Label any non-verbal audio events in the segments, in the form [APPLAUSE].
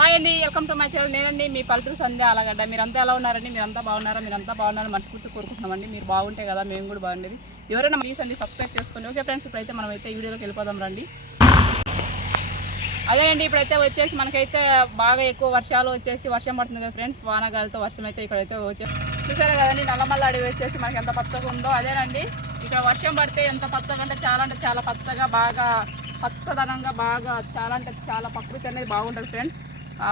Hi అండి welcome to my channel నేనండి మీ పల్లెటూరు సంధ్య అలాగడ్డ మీరంతా ఎలా ఉన్నారండి? మీరంతా బాగున్నారా? మీరంతా బాగున్నారని మనస్ఫూర్తి కోరుకుంటున్నామండి. మీరు బాగుంటే కదా మేము కూడా బాగుండేది. ఎవరైనా ప్లీజ్ అండి సబ్స్క్రైబ్ చేసుకోండి ఓకే ఫ్రెండ్స్ ఇప్పుడైతే మనం అయితే వీడియోలోకి వెళ్ళిపోదాం రండి. అదే అండి ఇప్పుడైతే వచ్చేసి మనకైతే బాగా ఎక్కువ వర్షాలు వచ్చేసి వర్షం పడుతుంది కదా ఫ్రెండ్స్ వానగాలితో వర్షం అయితే ఇక్కడైతే వచ్చేసి చూసారా కదండి నల్లమల్ల అడవి వచ్చేసి మనకి ఎంత పచ్చగా ఉందో. అదేనండి ఇక్కడ వర్షం పడితే ఎంత పచ్చగా అంటే చాలా అంటే చాలా పచ్చగా బాగా పచ్చదనంగా బాగా చాలా అంటే చాలా ప్రకృతి అనేది బాగుంటుంది ఫ్రెండ్స్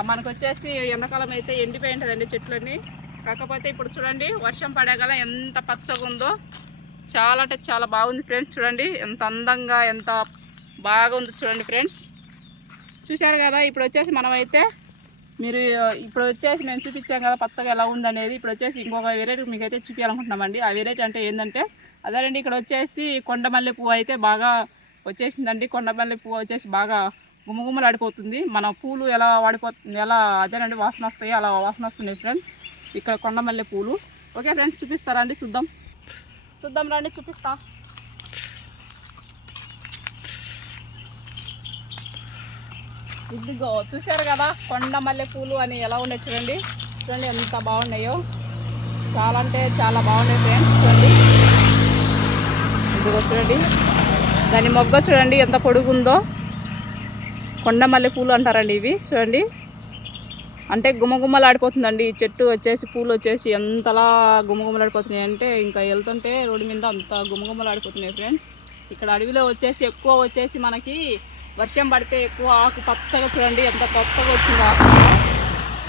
మనకు వచ్చేసి ఎండాకాలం అయితే ఎండిపోయి ఉంటుందండి చెట్లన్నీ. కాకపోతే ఇప్పుడు చూడండి వర్షం పడేగల ఎంత పచ్చగా ఉందో. చాలా అంటే చాలా బాగుంది ఫ్రెండ్స్ చూడండి ఎంత అందంగా ఎంత బాగా ఉంది చూడండి ఫ్రెండ్స్. చూశారు కదా ఇప్పుడు వచ్చేసి మనమైతే మీరు ఇప్పుడు వచ్చేసి మేము చూపించాం కదా పచ్చగా ఎలా ఉందనేది. ఇప్పుడు వచ్చేసి ఇంకొక వెరైటీ మీకైతే చూపించాలనుకుంటున్నామండి ఆ వెరైటీ అంటే ఏంటంటే అదేనండి ఇక్కడ వచ్చేసి కొండమల్లె పువ్వు అయితే బాగా వచ్చేసిందండి. కొండమల్లె పువ్వు వచ్చేసి బాగా గుమగుమలాడిపోతుంది. మన పూలు ఎలా వాడిపోతుంది ఎలా అదేనండి వాసన వస్తాయి అలా వాసన వస్తున్నాయి ఫ్రెండ్స్. ఇక్కడ కొండమల్లె పూలు. ఓకే ఫ్రెండ్స్ చూపిస్తారా అండి? చూద్దాం. చూద్దాం రండి చూపిస్తా. ఇదిగో చూశారు కదా కొండమల్లె పూలు అని ఎలా ఉన్నాయి చూడండి. చూడండి ఎంత బాగున్నాయో. చాలా అంటే చాలా బాగున్నాయి ఫ్రెండ్స్ చూడండి. ఇదిగో చూడండి. దాని మొగ్గ చూడండి ఎంత పొడుగుందో. కొండ మల్లె పూలు అంటారండి ఇవి. చూడండి. అంటే గుమగుమలాడిపోతుందండి. ఈ చెట్టు వచ్చేసి పూలు వచ్చేసి ఎంతలా గుమగుమలాడిపోతున్నాయి అంటే ఇంకా వెళ్తుంటే రోడ్డు మీద అంత గుమగుమలాడిపోతున్నాయి ఫ్రెండ్స్. ఇక్కడ అడవిలో వచ్చేసి ఎక్కువ వచ్చేసి మనకి వర్షం పడితే ఎక్కువ ఆకు పచ్చగా చూడండి. ఎంత కొత్తగా వచ్చిందో ఆకు.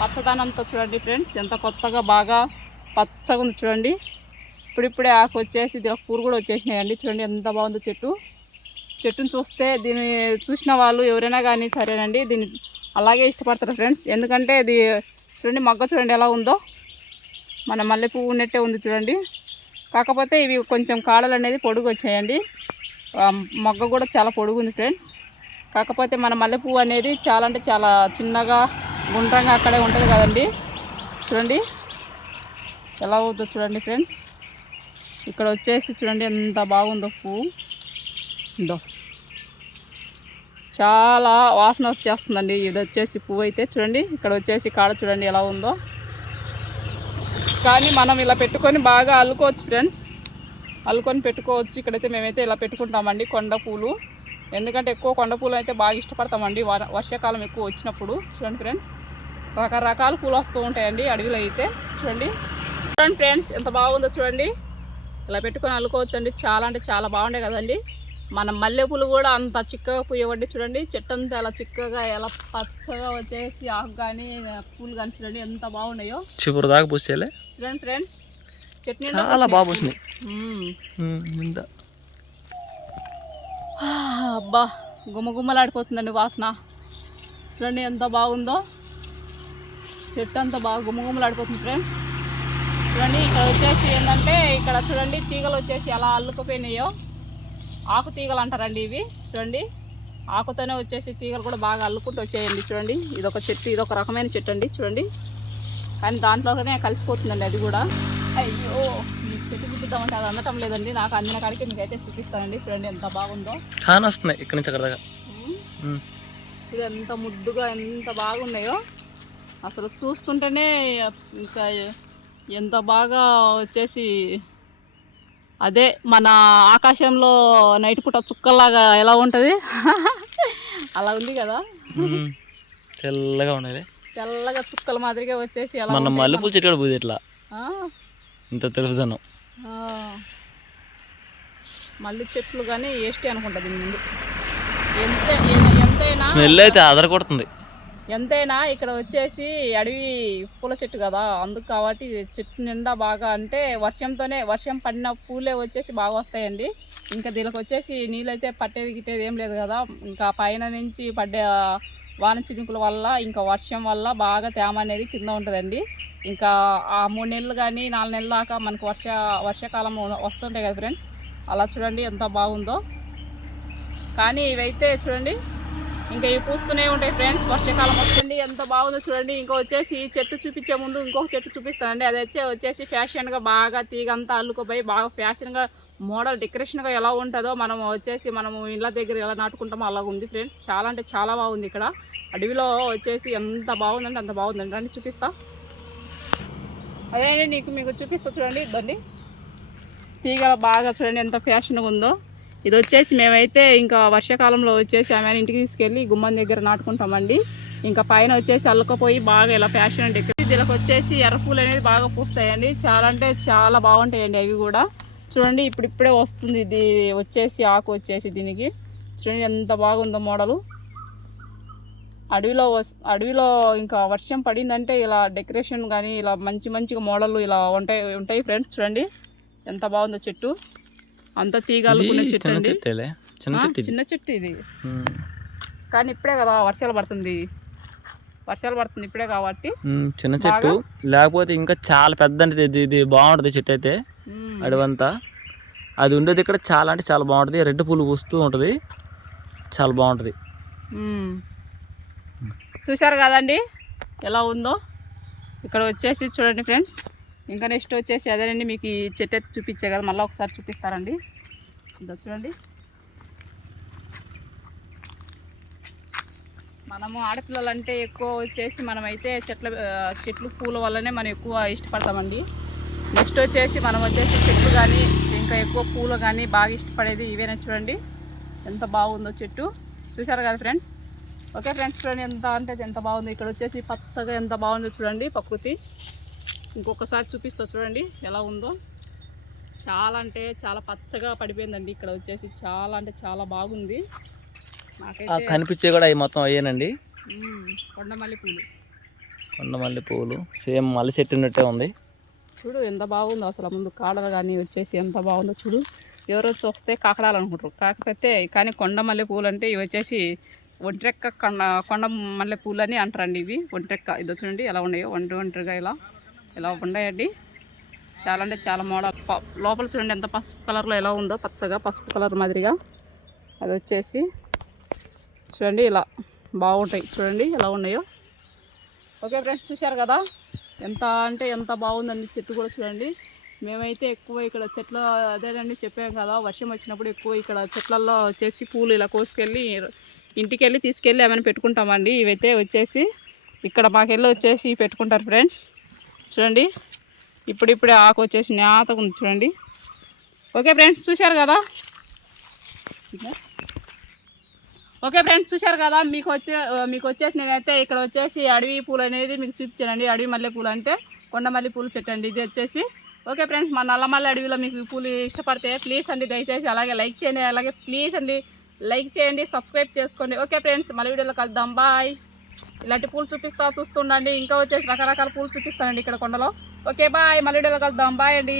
పచ్చదనంతో చూడండి ఫ్రెండ్స్. ఎంత కొత్తగా బాగా పచ్చగా ఉంది చూడండి. ఇప్పుడిప్పుడే ఆకు వచ్చేసి ఇది ఒక కూడా వచ్చేసినాయండి. చూడండి ఎంత బాగుందో చెట్టు. చెట్టును చూస్తే దీన్ని చూసిన వాళ్ళు ఎవరైనా కానీ సరేనండి దీన్ని అలాగే ఇష్టపడతారు ఫ్రెండ్స్. ఎందుకంటే ఇది చూడండి మగ్గ చూడండి ఎలా ఉందో. మన మల్లె పువ్వు ఉన్నట్టే ఉంది చూడండి. కాకపోతే ఇవి కొంచెం కాడలు అనేది పొడుగు వచ్చాయండి. మగ్గ మొగ్గ కూడా చాలా పొడుగు ఉంది ఫ్రెండ్స్. కాకపోతే మన మల్లె పువ్వు అనేది చాలా అంటే చాలా చిన్నగా గుండ్రంగా అక్కడే ఉంటుంది కదండి. చూడండి ఎలా అవుతుందో చూడండి ఫ్రెండ్స్. ఇక్కడ వచ్చేసి చూడండి ఎంత బాగుందో పువ్వు. ఉందో చాలా వాసన వచ్చేస్తుందండి. ఇది వచ్చేసి పువ్వు అయితే చూడండి. ఇక్కడ వచ్చేసి కాడ చూడండి ఎలా ఉందో. కానీ మనం ఇలా పెట్టుకొని బాగా అల్లుకోవచ్చు ఫ్రెండ్స్. అల్లుకొని పెట్టుకోవచ్చు. ఇక్కడైతే మేమైతే ఇలా పెట్టుకుంటామండి కొండ పూలు. ఎందుకంటే ఎక్కువ కొండ పూలు అయితే బాగా ఇష్టపడతామండి. వర్షాకాలం ఎక్కువ వచ్చినప్పుడు. చూడండి ఫ్రెండ్స్. రకరకాల పూలు వస్తూ ఉంటాయండి అడవిలో అయితే. చూడండి. చూడండి ఫ్రెండ్స్ ఎంత బాగుందో చూడండి. ఇలా పెట్టుకొని అల్లుకోవచ్చు అండి చాలా అంటే చాలా బాగుండే కదండి. మన మల్లెపూలు కూడా అంత చిక్కగా పూయవండి. చూడండి చెట్టు అంతా అలా చిక్కగా ఎలా పచ్చగా వచ్చేసి ఆకు కానీ పూలు కానీ చూడండి ఎంత బాగున్నాయో. చివరి దాకా పూసేలే చూడండి ఫ్రెండ్స్ చట్నీ చాలా బాగా పూసినాయి. అబ్బా గుమగుమలాడిపోతుందండి వాసన. చూడండి ఎంత బాగుందో. చెట్టు అంతా బాగా గుమగుమలాడిపోతుంది ఫ్రెండ్స్ చూడండి ఇక్కడ వచ్చేసి ఏంటంటే ఇక్కడ చూడండి తీగలు వచ్చేసి ఎలా అల్లుకుపోయినాయో. ఆకు తీగలు అంటారండి ఇవి. చూడండి. ఆకుతోనే వచ్చేసి తీగలు కూడా బాగా అల్లుకుంటూ వచ్చేయండి చూడండి. ఇదొక చెట్టు ఇదొక రకమైన చెట్టు అండి చూడండి. కానీ దాంట్లోనే కలిసిపోతుందండి అది కూడా. అయ్యో మీకు చెట్టు చూపిద్దామంటే అది అందటం లేదండి. నాకు అందిన కాడికి మీకైతే చూపిస్తానండి. చూడండి ఎంత బాగుందో. కాని వస్తున్నాయి ఇక్కడి నుంచి అక్కడ దాకా. ఇది ఎంత ముద్దుగా ఎంత బాగున్నాయో. అసలు చూస్తుంటేనే ఇంకా ఎంత బాగా వచ్చేసి అదే మన ఆకాశంలో నైట్ పూట చుక్కల్లాగా ఎలా ఉంటుంది? [LAUGHS] అలా ఉంది కదా. తెల్లగా ఉన్నాయి తెల్లగా చుక్కల మాదిరిగా వచ్చేసి మన మల్లెపూల చెట్టు కూడా పూది ఇట్లా ఇంత తెలుపుదనం. ఆ. మల్లి చెట్లు కానీ వేస్ట్ అనుకుంటా దీని ముందు. ఎంత ఎంతైనా స్మెల్ అయితే ఆధార కొడుతుంది ఎంతైనా ఇక్కడ వచ్చేసి అడవి పూల చెట్టు కదా అందుకు కాబట్టి చెట్టు నిండా బాగా అంటే వర్షంతోనే వర్షం పడిన పూలే వచ్చేసి బాగా వస్తాయండి. ఇంకా దీనికి వచ్చేసి నీళ్ళైతే పట్టేది గిట్టేది ఏం లేదు కదా. ఇంకా పైన నుంచి పడ్డే వాన చినుకుల వల్ల ఇంకా వర్షం వల్ల బాగా తేమ అనేది కింద ఉంటుందండి. ఇంకా ఆ మూడు నెలలు కానీ నాలుగు నెలల దాకా మనకు వర్ష వర్షాకాలం వస్తుంటాయి కదా ఫ్రెండ్స్. అలా చూడండి ఎంత బాగుందో. కానీ ఇవైతే చూడండి ఇంకా ఇవి పూస్తూనే ఉంటాయి ఫ్రెండ్స్ వర్షాకాలం వస్తుంది ఎంత బాగుందో చూడండి. ఇంకా వచ్చేసి ఈ చెట్టు చూపించే ముందు ఇంకొక చెట్టు చూపిస్తానండి. అది వచ్చే వచ్చేసి ఫ్యాషన్గా బాగా తీగ అంతా అల్లుకుపోయి బాగా ఫ్యాషన్గా మోడల్ డెకరేషన్గా ఎలా ఉంటుందో మనం వచ్చేసి మనము ఇళ్ళ దగ్గర ఎలా నాటుకుంటామో అలా ఉంది ఫ్రెండ్స్ చాలా అంటే చాలా బాగుంది ఇక్కడ. అడవిలో వచ్చేసి ఎంత బాగుందంటే అంత బాగుందండి. రండి చూపిస్తా. అదే నీకు మీకు చూపిస్తా చూడండి. ఇద్దండి. తీగ బాగా చూడండి ఎంత ఫ్యాషన్గా ఉందో. ఇది వచ్చేసి మేమైతే ఇంకా వర్షాకాలంలో వచ్చేసి ఆమె ఇంటికి తీసుకెళ్ళి గుమ్మం దగ్గర నాటుకుంటామండి. ఇంకా పైన వచ్చేసి అల్లుకపోయి బాగా ఇలా ఫ్యాషన్ అంటే దీనికి వచ్చేసి ఎర్రపూలు అనేది బాగా పూస్తాయండి. చాలా అంటే చాలా బాగుంటాయండి అవి కూడా. చూడండి ఇప్పుడు ఇప్పుడే వస్తుంది ఇది. వచ్చేసి ఆకు వచ్చేసి దీనికి. చూడండి ఎంత బాగుందో మోడలు. అడవిలో అడవిలో ఇంకా వర్షం పడిందంటే ఇలా డెకరేషన్ కానీ ఇలా మంచి మంచిగా మోడల్ ఇలా ఉంటాయి ఉంటాయి ఫ్రెండ్స్ చూడండి ఎంత బాగుందో చెట్టు. అంత తీగలుకునే ఇది చెట్టు చిన్న అండి. చిన్న చెట్టు ఇది. కానీ ఇప్పుడే కదా వర్షాలు పడుతుంది. వర్షాలు పడుతుంది ఇప్పుడే కాబట్టి చిన్న చెట్టు. లేకపోతే ఇంకా చాలా పెద్ద ఇది ఇది బాగుంటుంది చెట్టు అయితే. అడవంతా. అది ఉండేది ఇక్కడ చాలా అంటే చాలా బాగుంటుంది. రెడ్ పూలు పూస్తూ ఉంటుంది. చాలా బాగుంటుంది. చూశారు కదండి? ఎలా ఉందో? ఇక్కడ వచ్చేసి చూడండి ఫ్రెండ్స్. ఇంకా నెక్స్ట్ వచ్చేసి అదేనండి మీకు ఈ చెట్టు అయితే చూపించే కదా మళ్ళీ ఒకసారి చూపిస్తారండి. ఇదో చూడండి. మనము ఆడపిల్లలు అంటే ఎక్కువ వచ్చేసి మనమైతే చెట్ల చెట్లు పూల వల్లనే మనం ఎక్కువ ఇష్టపడతామండి. నెక్స్ట్ వచ్చేసి మనం వచ్చేసి చెట్లు కానీ ఇంకా ఎక్కువ పూలు కానీ బాగా ఇష్టపడేది ఇవేనా చూడండి. ఎంత బాగుందో చెట్టు. చూశారు కదా ఫ్రెండ్స్? ఓకే ఫ్రెండ్స్ చూడండి ఎంత అంటే ఎంత బాగుందో. ఇక్కడ వచ్చేసి పచ్చగా ఎంత బాగుందో చూడండి ప్రకృతి. ఇంకొకసారి చూపిస్తా చూడండి ఎలా ఉందో. చాలా అంటే చాలా పచ్చగా పడిపోయిందండి ఇక్కడ వచ్చేసి. చాలా అంటే చాలా బాగుంది. కనిపించే కూడా అవి మొత్తం అయ్యానండి. కొండమల్లి పూలు కొండమల్లి పువ్వులు సేమ్ మల్లి చెట్టు ఉన్నట్టే ఉంది. చూడు ఎంత బాగుందో అసలు ముందు కాడలు కానీ వచ్చేసి ఎంత బాగుందో చూడు. ఎవరో చూస్తే కాకడాలు అనుకుంటారు కాకపోతే కానీ కొండ మల్లె పూలు అంటే ఇవి వచ్చేసి ఒంట్రెక్క కొండ కొండ మల్లె పూలు అని అంటారండి ఇవి. ఒంట్రెక్క ఇది చూడండి ఎలా ఉన్నాయో ఒంటరి ఒంటరిగా ఇలా. ఇలా ఉన్నాయండి? చాలా అంటే చాలా మోడల్. లోపల చూడండి ఎంత పసుపు కలర్లో ఎలా ఉందో పచ్చగా పసుపు కలర్ మాదిరిగా. అది వచ్చేసి చూడండి ఇలా బాగుంటాయి. చూడండి ఎలా ఉన్నాయో. ఓకే ఫ్రెండ్స్ చూశారు కదా? ఎంత అంటే ఎంత బాగుందండి చెట్టు కూడా చూడండి. మేమైతే ఎక్కువ ఇక్కడ చెట్ల అదేనండి చెప్పాం కదా వర్షం వచ్చినప్పుడు ఎక్కువ ఇక్కడ చెట్లల్లో వచ్చేసి పూలు ఇలా కోసుకెళ్ళి ఇంటికి వెళ్ళి తీసుకెళ్ళి ఏమైనా పెట్టుకుంటామండి. ఇవైతే వచ్చేసి ఇక్కడ మాకెళ్ళి వచ్చేసి పెట్టుకుంటారు ఫ్రెండ్స్. చూడండి. ఇప్పుడిప్పుడే ఆకు వచ్చేసి నేతగా ఉంది చూడండి. ఓకే ఫ్రెండ్స్ చూశారు కదా? ఓకే ఫ్రెండ్స్ చూశారు కదా? మీకు వచ్చే మీకు వచ్చేసి నేనైతే ఇక్కడ వచ్చేసి అడవి పూలు అనేది మీకు చూపించానండి. అడవి మల్లె పూలు అంటే కొండ మల్లె పూలు చెట్టు అండి ఇది వచ్చేసి. ఓకే ఫ్రెండ్స్ మా నల్లమల్లి అడవిలో మీకు పూలు ఇష్టపడితే ప్లీజ్ అండి దయచేసి అలాగే లైక్ చేయండి. అలాగే ప్లీజ్ అండి లైక్ చేయండి సబ్స్క్రైబ్ చేసుకోండి. ఓకే ఫ్రెండ్స్ మళ్ళీ వీడియోలో కలుద్దాం. బాయ్. ఇలాంటి పూలు చూపిస్తా చూస్తుండండి. ఇంకా వచ్చేసి రకరకాల పూలు చూపిస్తానండి ఇక్కడ కొండలో. Okay bye. మళ్ళీ కలుద్దాం. బాయ్ అండి.